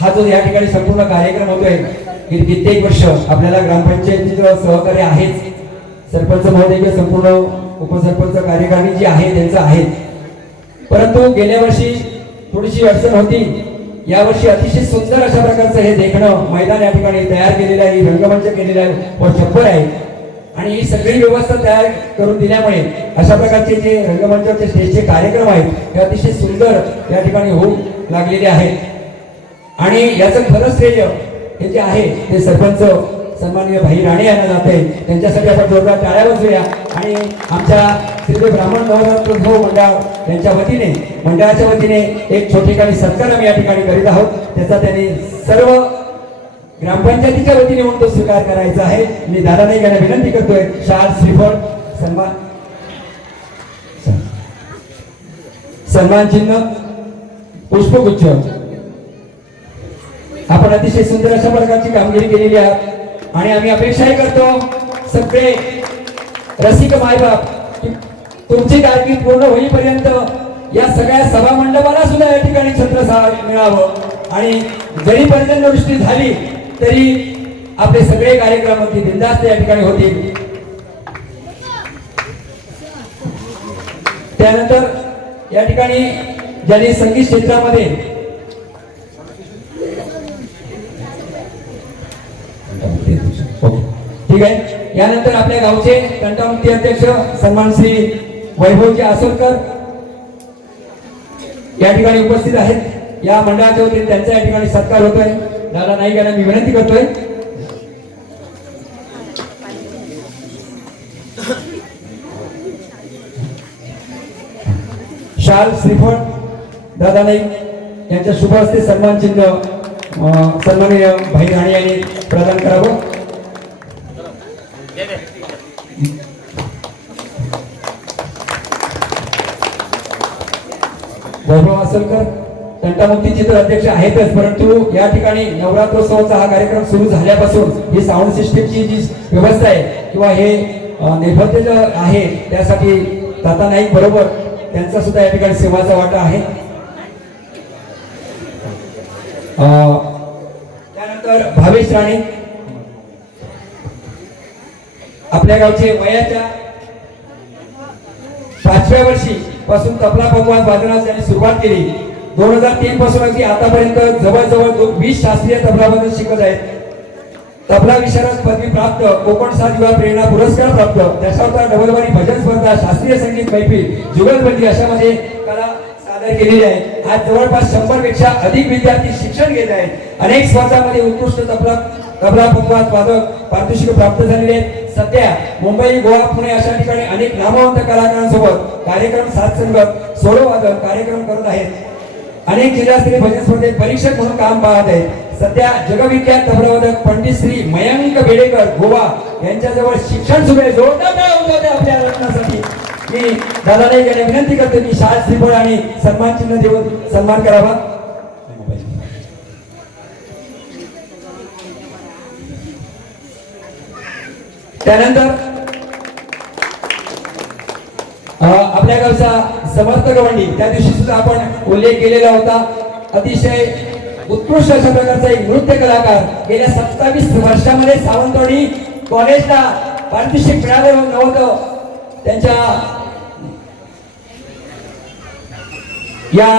हा जो या ठिकाणी संपूर्ण कार्यक्रम होतोय की कित्येक वर्ष आपल्याला ग्रामपंचायतीचं सहकार्य आहेच. सरपंच महोदय किंवा संपूर्ण उपसरपंच कार्यकारिणी जी आहे त्यांचं आहे परंतु गेल्या वर्षी थोडीशी अडचण होती. यावर्षी अतिशय सुंदर अशा प्रकारचं हे देखणं मैदान या ठिकाणी तयार केलेलं आहे रंगमंच केलेलं आहे व छप्पर आहे. आणि ही सगळी व्यवस्था तयार करून दिल्यामुळे अशा प्रकारचे जे रंगमंचावरचे स्टेजचे कार्यक्रम आहेत ते अतिशय सुंदर या ठिकाणी होऊ लागलेले आहेत. आणि याचं खरं श्रेय हे जे आहे ते सरपंच सन्माननीय भाई राणे यांना जाते. त्यांच्यासाठी आपण जोरदार टाळ्या वाजूया आणि आमच्या श्री ब्राह्मण नवरात्रोत्सव मंडळ यांच्या वतीने मंडळाच्या वतीने एक ठिकाणी सत्कार आम्ही या ठिकाणी करीत आहोत. त्याचा त्यांनी सर्व ग्रामपंचायतीच्या वतीने म्हणून तो स्वीकार करायचा आहे. मी दादा नाईक यांना विनंती करतोय शाल श्रीफळ सन्मान सन्मान चिन्ह पुष्पगुच्छ. आपण अतिशय सुंदर अशा प्रकारची कामगिरी केलेली आहे आणि आम्ही अपेक्षाही करतो सगळे रसिक मायबाप तुमची कारकीर्द पूर्ण होईपर्यंत या सगळ्या सभा मंडपाला सुद्धा या ठिकाणी छत्रसाळ मिळावं. आणि जरी पर्जन्यवृष्टी झाली तरी आपले सगळे कार्यक्रम अगदी बिंदास्त या ठिकाणी होतील. त्यानंतर या ठिकाणी ज्यांनी संगीत क्षेत्रामध्ये ठीक आहे? यानंतर आपल्या गावचे तंटामुक्ती अध्यक्ष सन्मान श्री वैभवजी आसोलकर या ठिकाणी उपस्थित आहेत. या मंडळाच्या वतीने त्यांचा या ठिकाणी सत्कार होतोय. दादा नाईक यांना मी विनंती करतोय. शाल श्रीफळ दादा नाईक यांच्या शुभ हस्ते सन्मान चिन्ह सन्माननीय भाई राणे यांनी प्रदान करावं. वैभव आसलकर तंटामुक्तीचे तर अध्यक्ष आहेतच परंतु या ठिकाणी नवरात्रोत्सवाचा हा कार्यक्रम सुरू झाल्यापासून ही साऊंड सिस्टीमची जी व्यवस्था आहे किंवा हे अं, नेपथ्य आहे त्यासाठी ताता नाईक बरोबर त्यांचा सुद्धा या ठिकाणी सेवाचा वाटा आहे. अं, त्यानंतर भावेश राणे. आपल्या गावचे वयाच्या पाचव्या वर्षी पासून तबला पकवान वादनास त्यांनी सुरुवात केली. दोन हजार तीन पासून अगदी आतापर्यंत जवळजवळ वीस शास्त्रीय तबलाबद्दल शिकत आहेत. तबला विशारद पदवी प्राप्त कोकण सात युवा प्रेरणा पुरस्कार प्राप्त. दशावतार डबलवारी भजन स्पर्धा शास्त्रीय संगीत मैफिल जुगलबंदी अशामध्ये कला सादर केलेली आहे. आज जवळपास शंभरपेक्षा अधिक विद्यार्थी शिक्षण घेत आहेत. अनेक स्पर्धामध्ये उत्कृष्ट तबला तबला पकवान वादक पारितोषिक प्राप्त झालेले आहेत. सध्या मुंबई गोवा पुणे अशा ठिकाणी अनेक नामवंत कलाकारांसोबत कार्यक्रम साथ संगत सोलो वादक कार्यक्रम करत आहेत. अनेक जिल्हास्तरीय भजन स्पर्धेत परीक्षक म्हणून काम पाहत आहेत. सध्या जगविख्यात तबलावादक पंडित श्री मयंक बेडेकर गोवा यांच्याजवळ शिक्षण सुरू जोरदार टाळ्या आपल्या रत्नासाठी मी दादाला याने विनंती करतो की शाळा श्रीफळ आणि सन्मान चिन्ह देऊन सन्मान करावा. त्यानंतर आपल्या गावचा समर्थ गवंडी त्या दिवशी सुद्धा आपण उल्लेख केलेला होता. अतिशय उत्कृष्ट अशा प्रकारचा एक नृत्य कलाकार गेल्या सत्तावीस वर्षामध्ये सावंतवाडी कॉलेजला पारितोषिक मिळालं नव्हतं. त्यांच्या या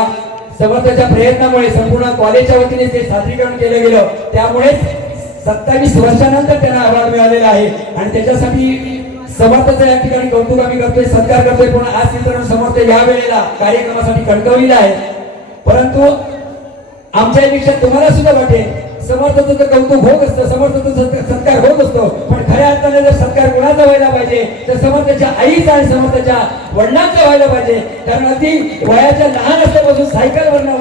समर्थाच्या प्रयत्नामुळे संपूर्ण कॉलेजच्या वतीने ते सादरीकरण केलं गेलं त्यामुळेच सत्तावीस वर्षानंतर त्यांना अवॉर्ड मिळालेला आहे. आणि त्याच्यासाठी समर्थाचं या ठिकाणी कौतुक आम्ही करतोय सत्कार करतोय. पण आज मित्रांनो समर्थ या वेळेला कार्यक्रमासाठी कणकवलेला आहे. परंतु आमच्यापेक्षा तुम्हाला सुद्धा वाटेल समर्थाचं तर कौतुक होत असतं समर्थाचं सत्कार सत्कार होत असतो. पण खऱ्या अर्थाने जर सत्कार कोणाचा व्हायला पाहिजे तर समर्थाच्या आईचा आणि समर्थाच्या वडिलांचा व्हायला पाहिजे. कारण अगदी वयाच्या लहान असल्यापासून सायकलवरनं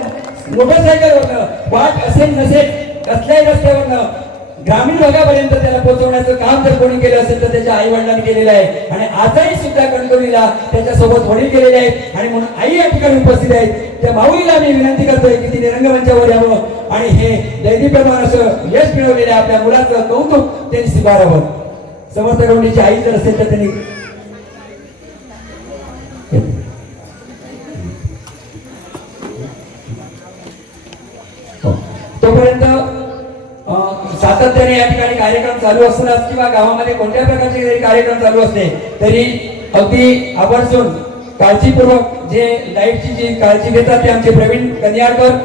मोटरसायकलवरनं वाट असेल नसेल कसल्याही रस्त्यावरनं ग्रामीण भागापर्यंत त्याला पोहोचवण्याचं काम जर कोणी केलं असेल तर त्याच्या आई वडिलांनी केलेलं आहे. आणि आजही सुद्धा कणकवलीला त्याच्यासोबत वडील गेलेले आहेत. आणि म्हणून आई या ठिकाणी उपस्थित आहेत. त्या माऊलीला मी विनंती करतोय की तिने रंगमंचावर यावं. आणि हे दैदीप्रमाण असं यश मिळवलेल्या आपल्या मुलाचं कौतुक त्यांनी स्वीकारावं. समर्थ गवंडीची आई जर असेल तर त्यांनी सातत्याने या ठिकाणी कार्यक्रम चालू असतानाच किंवा गावामध्ये कोणत्या प्रकारचे जरी कार्यक्रम चालू असले तरी अगदी आवर्जून काळजीपूर्वक जे लाईटची जी काळजी घेतात ते आमचे प्रवीण कन्याळकर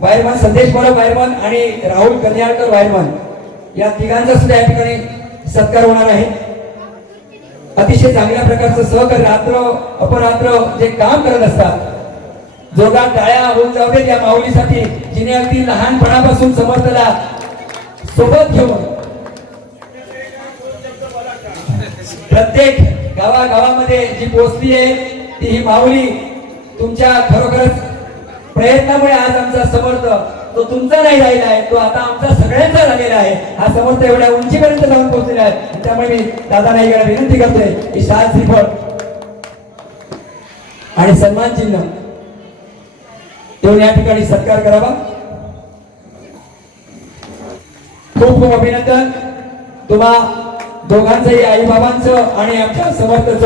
वायरमन संदेश बरोबर वायरमन आणि राहुल कन्याळकर वायरमन या तिघांचा सुद्धा या ठिकाणी सत्कार होणार आहे. अतिशय चांगल्या प्रकारचं सहकार्य रात्र अपरात्र जे काम करत असतात जोरदार टाळ्या होऊन जाऊ देत या माऊलीसाठी जिने अगदी लहानपणापासून समर्थला सोबत घेऊन. प्रत्येक गावागावामध्ये जी पोहोचली आहे ती ही माऊली तुमच्या खरोखरच प्रयत्नामुळे आज आमचा समर्थ तो तुमचा नाही राहिला आहे तो आता आमचा सगळ्यांचा झालेला आहे. हा समर्थ एवढ्या उंचीपर्यंत जाऊन पोहोचलेला आहे. त्यामुळे मी दादा नाईकला विनंती करतोय की शाळा श्रीफळ आणि सन्मान चिन्ह. देऊन या ठिकाणी सत्कार करावा. खूप खूप अभिनंदन. तुम्हा दोघांचंही आई बाबांचं आणि आमच्या समर्थच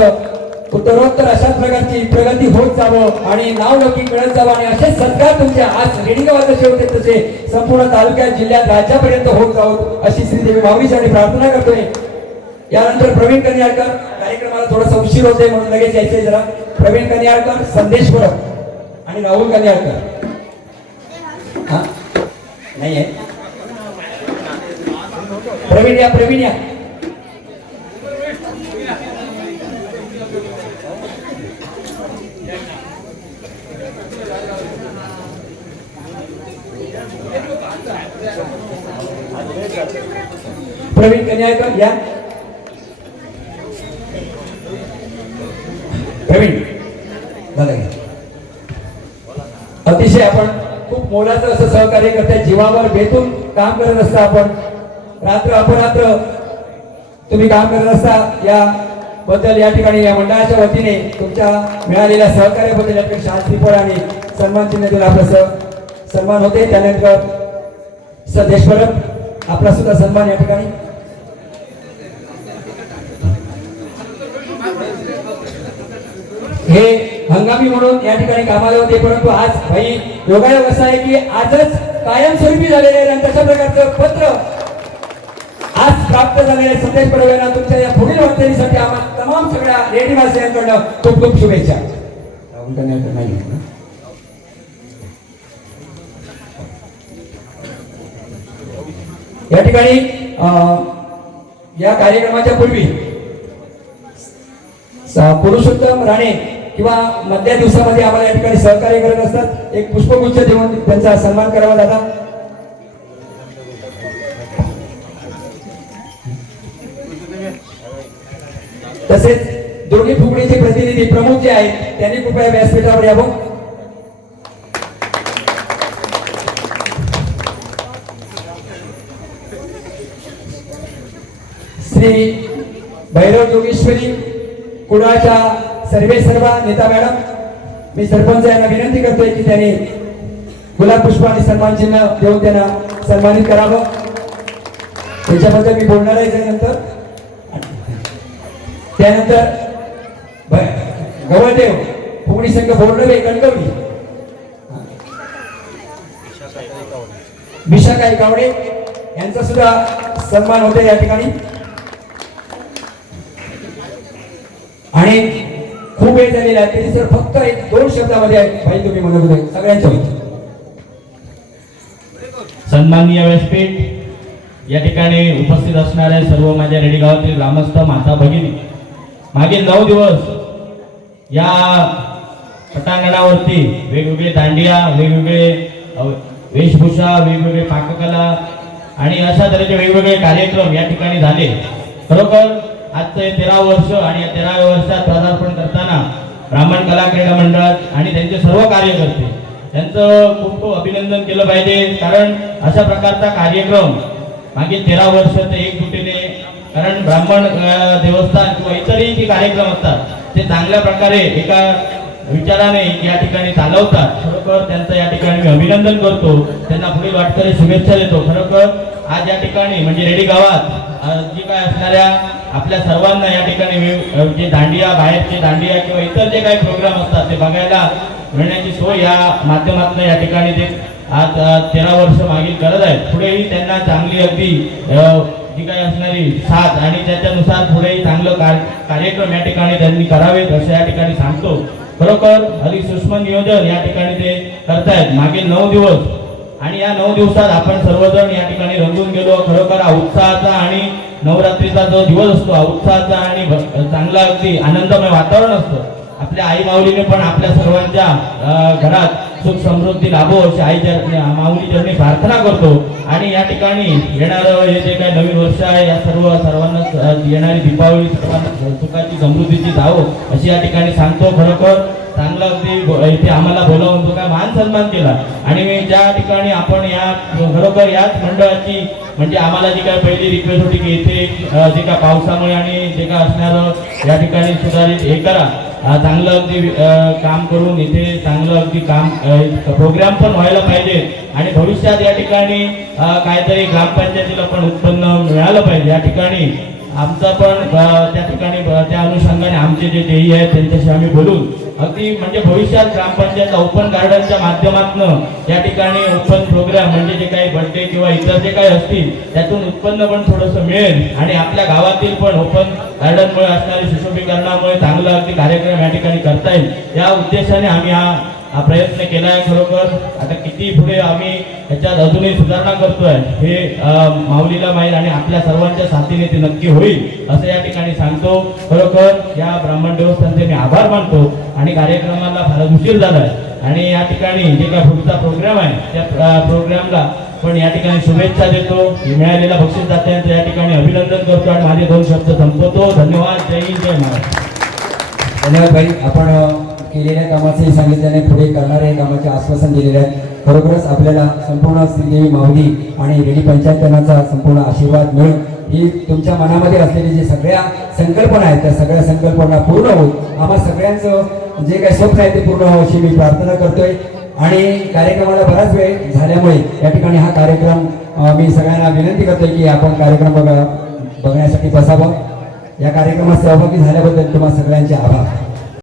उत्तरोत्तर अशाच प्रकारची प्रगती होत जावं आणि नाव नक्की मिळत जावं आणि असे सत्कार तुमच्या आज रेडिओवर जसे होते तसे संपूर्ण तालुक्यात जिल्ह्यात राज्यापर्यंत होत जावं अशी श्रीदेवी माऊलीसाठी प्रार्थना करतोय. यानंतर प्रवीण कन्याळकर कार्यक्रमाला थोडासा उशीर होते म्हणून लगेच यायचंय जरा. प्रवीण कन्याळकर संदेश परब आणि राहुल कन्याळकर हा? नाही आहे प्रवीण या प्रवीण या. प्रवीण कन्याळकर या. प्रवीण दादा अतिशय आपण खूप मोलाचं असं सहकार्य करताय. जीवावर बेतून काम करत असता आपण. रात्र अपरात्र तुम्ही काम करत असता या बद्दल या ठिकाणी या मंडळाच्या वतीने तुमच्या मिळालेल्या सहकार्याबद्दल या ठिकाणी शाल आणि सन्मान चिन्ह देऊन आपला सन्मान होते. त्यानंतर सर परब आपला सुद्धा सन्मान या ठिकाणी. हे हंगामी म्हणून या ठिकाणी कामाला होते परंतु आज भाई योगायोग असा आहे की आजच कायमस्वरूपी झालेले आहे आणि तशा प्रकारचं पत्र आज प्राप्त झालेले संदेश परवाना तुमच्या या पुढील वाटचालीसाठी आम्हाला तमाम सगळ्या रेडीवासियांकडनं खूप खूप शुभेच्छा. राहुल नाही या ठिकाणी अं, या कार्यक्रमाच्या पूर्वी पुरुषोत्तम राणे किंवा मधल्या दिवसामध्ये आम्हाला या ठिकाणी सहकार्य करत असतात. एक पुष्पगुच्छ देऊन त्यांचा सन्मान करावा जाता. तसेच दोन्ही फुगडीचे प्रतिनिधी प्रमुख जे आहेत त्यांनी कृपया व्यासपीठावर यावं श्री भैरव जोगेश्वरी कुडाळच्या सर्वे सर्व नेता मॅडम मी सरपंच यांना विनंती करतोय की त्यांनी गुलाब पुष्प आणि सन्मान चिन्ह देऊन त्यांना सन्मानित करावं. त्याच्याबद्दल मी बोलणार आहे त्यानंतर त्यानंतर गवळदेव फुगडी संघ बोर्डवे कणकवली. विशाखाई कावडे. यांचा सुद्धा सन्मान होते या ठिकाणी. आणि खूप वेळ झालेला आहे तरी सर फक्त एक दोन शब्दामध्ये भाई तुम्ही म्हणत होते सगळ्यांच्या सन्माननीय व्यासपीठ या ठिकाणी उपस्थित असणाऱ्या सर्व माझ्या रेडी गावातील ग्रामस्थ माता भगिनी मागील नऊ दिवस या पटांगणावरती वेगवेगळे दांडिया वेगवेगळे वेशभूषा वेगवेगळे पाककला आणि अशा तऱ्हेचे वेगवेगळे कार्यक्रम या ठिकाणी झाले. खरोखर आजचं हे तेरा वर्ष आणि या तेराव्या वर्षात पदार्पण करताना ब्राह्मण कला क्रीडा मंडळ आणि त्यांचे सर्व कार्यकर्ते त्यांचं खूप खूप अभिनंदन केलं पाहिजे. कारण अशा प्रकारचा कार्यक्रम मागील तेरा वर्ष ते एकजुटीने कारण ब्राह्मण देवस्थान किंवा इतरही जे कार्यक्रम असतात ते चांगल्या प्रकारे एका विचाराने या ठिकाणी चालवतात. खरोखर त्यांचं या ठिकाणी मी अभिनंदन करतो. त्यांना पुढील वाटकरी शुभेच्छा देतो. खरोखर आज या ठिकाणी म्हणजे रेडी गावात जी काय असणाऱ्या आपल्या सर्वांना या ठिकाणी जे दांडिया बाहेरचे दांडिया किंवा इतर जे काही प्रोग्राम असतात ते बघायला मिळण्याची सोय या माध्यमातून या ठिकाणी ते आज तेरा वर्ष मागील करत आहेत. पुढेही त्यांना चांगली अगदी जी काही असणारी साथ आणि त्याच्यानुसार पुढे चांगलं कार्य कार्यक्रम या ठिकाणी त्यांनी करावेत असं या ठिकाणी सांगतो. खरोखर अधिक सूक्ष्म नियोजन या ठिकाणी ते करतायत. मागील नऊ दिवस आणि या नऊ दिवसात आपण सर्वजण या ठिकाणी रंगून गेलो. खरोखर हा उत्साहाचा आणि नवरात्रीचा जो दिवस असतो हा उत्साहाचा आणि चांगला अगदी आनंदमय वातावरण असतं. आपल्या आई माऊलीने पण आपल्या सर्वांच्या घरात सुख समृद्धी लाभो अशी आई चरणी- माऊली चरणी प्रार्थना करतो. आणि या ठिकाणी येणारं हे जे काही नवीन वर्ष आहे या सर्व सर्वांना येणारी दीपावली सर्वांना सुखाची समृद्धीची जावो अशी या ठिकाणी सांगतो खरोखर. चांगलं अगदी इथे आम्हाला बोलावून तो काय मान सन्मान केला. आणि मी ज्या ठिकाणी आपण या खरोखर याच मंडळाची म्हणजे आम्हाला जी काय पहिली रिक्वेस्ट होती की इथे जे का पावसामुळे आणि जे काय असणारं या ठिकाणी सुधारित हे करा. चांगलं अगदी काम करून इथे चांगलं अगदी काम प्रोग्राम पण व्हायला पाहिजे. आणि भविष्यात या ठिकाणी काहीतरी ग्रामपंचायतीला पण उत्पन्न मिळालं पाहिजे. या ठिकाणी आमचा पण त्या ठिकाणी त्या अनुषंगाने आमचे जे ध्येय आहेत त्यांच्याशी आम्ही बोलून अगदी म्हणजे भविष्यात ग्रामपंचायत ओपन गार्डनच्या माध्यमातून या ठिकाणी ओपन प्रोग्राम म्हणजे जे काही बर्थडे किंवा इतर जे काही असतील त्यातून उत्पन्न पण थोडंसं मिळेल. आणि आपल्या गावातील पण ओपन गार्डनमुळे असणाऱ्या सुशोभीकरणामुळे चांगला अगदी कार्यक्रम या ठिकाणी करता येईल. या उद्देशाने आम्ही हा हा प्रयत्न केला आहे खरोखर. आता किती पुढे आम्ही ह्याच्यात अजूनही सुधारणा करतोय हे माऊलीला माहीत आणि आपल्या सर्वांच्या साथीने ते नक्की होईल असं या ठिकाणी सांगतो. खरोखर या ब्राह्मण देवस्थानचे मी आभार मानतो आणि कार्यक्रमाला फारच उशीर झालाय. आणि या ठिकाणी जे काय पुढचा प्रोग्राम आहे त्या प्रोग्रामला पण या ठिकाणी शुभेच्छा देतो. मिळालेल्या बक्षीस दात्यांचं या ठिकाणी अभिनंदन करतो आणि माझे दोन शब्द संपवतो. धन्यवाद. जय हिंद जय महाराज धन्यवाद भाई. आपण केलेल्या कामाचे सांगितल्याने पुढे करणारे कामाचे आश्वासन दिलेले आहे खरोखरच आपल्याला संपूर्ण श्रीदेवी माऊली आणि रेडी पंचायतनाचा संपूर्ण आशीर्वाद मिळून ही तुमच्या मनामध्ये असलेली जी सगळ्या संकल्पना आहेत त्या सगळ्या संकल्पना पूर्ण होऊन आम्हा सगळ्यांचं जे काही स्वप्न आहे ते पूर्ण व्हावं अशी मी प्रार्थना करतोय. आणि कार्यक्रमाला बराच वेळ झाल्यामुळे या ठिकाणी हा कार्यक्रम मी सगळ्यांना विनंती करतोय की आपण कार्यक्रम बघा बघण्यासाठी बसावं. या कार्यक्रमात सहभागी झाल्याबद्दल तुम्हाला सगळ्यांचे आभार.